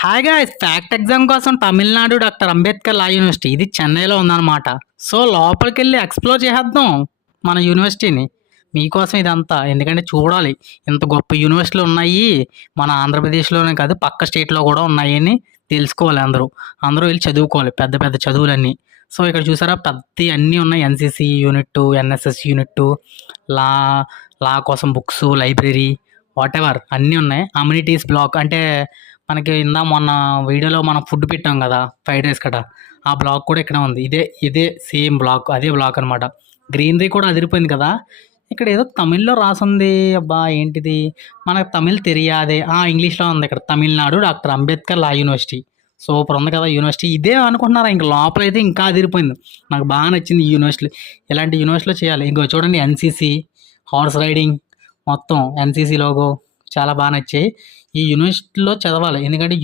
Hi guys! Fact exam కోసం Tamil Nadu doctor Ambedkar లా university ఇది చెన్నైలో ఉందన్నమాట. సో, లోపలికెళ్ళి ఎక్స్‌ప్లోర్ చేసేద్దాం మన యూనివర్సిటీని. మీకోసం ఇదంతా. ఎందుకంటే చూడాలి. ఇంత గొప్ప యూనివర్సిటీలు ఉన్నాయి. మన ఆంధ్రప్రదేశ్‌లోనే కాదు పక్క స్టేట్‌లో కూడా ఉన్నాయని తెలుసుకోవాలి అందరూ. అందరూ వెళ్లి చదువుకోవాలి పెద్ద పెద్ద చదువులన్నీ. సో, ఇక్కడ చూసారా పెద్దయి అన్నీ ఉన్నాయి. ఎన్‌సీసీ యూనిట్టు, ఎన్‌ఎస్‌ఎస్ యూనిట్టు, లా లా కోసం బుక్సు, లైబ్రరీ వాటెవర్ అన్నీ ఉన్నాయి. అమ్యూనిటీస్ బ్లాక్ అంటే మనకి మొన్న వీడియోలో మనం ఫుడ్ పెట్టాం కదా! ఫ్రైడ్ రైస్ కట. ఆ బ్లాక్ కూడా ఇక్కడే ఉంది. ఇదే సేమ్ బ్లాక్. అదే బ్లాక్ అనమాట. గ్రీనరీ కూడా అదిరిపోయింది కదా! ఇక్కడ ఏదో తమిళ్‌లో రాసుంది. అబ్బా! ఏంటిది? మనకు తమిళ్ తెలియాదే. ఇంగ్లీష్‌లో ఉంది ఇక్కడ. తమిళనాడు డాక్టర్ అంబేద్కర్ లా యూనివర్సిటీ. సూపర్ ఉంది కదా యూనివర్సిటీ. ఇదే అనుకుంటున్నారా? ఇంక లోపలైతే ఇంకా అదిరిపోయింది. నాకు బాగా నచ్చింది ఈ యూనివర్సిటీ. ఇలాంటి యూనివర్సిటీలో చేయాలి. ఇంగో చూడండి ఎన్‌సీసీ, హార్స్ రైడింగ్ మొత్తం ఎన్‌సీసీ లోగో చాలా నచ్చాయి. ఈ యూనివర్సిటీలో చదవాలి. ఎందుకంటే